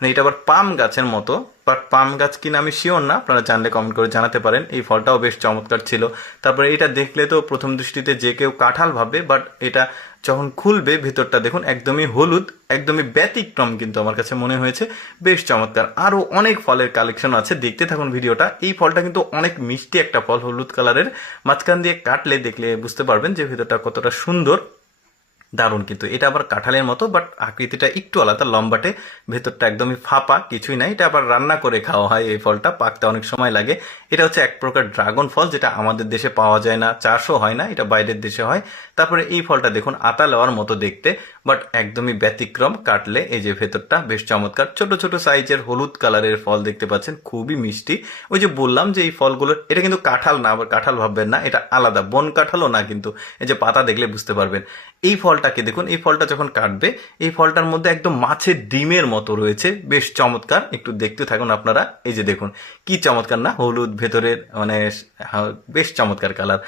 মানে এটা আবার পাম গাছের মতো, বাট পাম গাছ কিনা আমি শিওর না, আপনারা জানলে কমেন্ট করে জানাতে পারেন। এই ফলটাও বেশ চমৎকার ছিল। তারপরে এটা দেখলে তো প্রথম দৃষ্টিতে যে কেউ কাঁঠাল ভাববে, বাট এটা যখন খুলবে ভেতরটা দেখুন একদমই হলুদ, একদমই ব্যতিক্রম কিন্তু আমার কাছে মনে হয়েছে, বেশ চমৎকার। আরও অনেক ফলের কালেকশন আছে, দেখতে থাকুন ভিডিওটা। এই ফলটা কিন্তু অনেক মিষ্টি একটা ফল, হলুদ কালারের, মাঝখান দিয়ে কাটলে দেখলে বুঝতে পারবেন যে ভেতরটা কতটা সুন্দর, দারুণ। কিন্তু এটা আবার কাঁঠালের মতো, বাট আকৃতিটা একটু আলাদা, লম্বাটে, ভেতরটা একদমই ফাঁপা, কিছুই নাই। এটা আবার রান্না করে খাওয়া হয়, এই ফলটা পাকতে অনেক সময় লাগে। এটা হচ্ছে এক প্রকার ড্রাগন ফল, যেটা আমাদের দেশে পাওয়া যায় না, চাষও হয় না, এটা বাইরের দেশে হয়। তারপরে এই ফলটা দেখুন আতা লেওয়ার মতো দেখতে, বাট একদমই ব্যতিক্রম। কাটলে এই যে ভেতরটা বেশ চমৎকার, ছোট ছোট সাইজের হলুদ কালারের ফল দেখতে পাচ্ছেন, খুবই মিষ্টি। ওই যে বললাম যে এই ফলগুলো, এটা কিন্তু কাঁঠাল না, আবার কাঁঠাল ভাববেন না, এটা আলাদা, বন কাঁঠালও না কিন্তু, এই যে পাতা দেখলে বুঝতে পারবেন। এই ফলটাকে দেখুন, এই ফলটা যখন কাটবে, এই ফলটার মধ্যে একদম মাছের ডিমের মতো রয়েছে, বেশ চমৎকার। একটু দেখতে থাকুন আপনারা, এই যে দেখুন কি চমৎকার না, হলুদ ভেতরের, মানে বেশ চমৎকার কালার।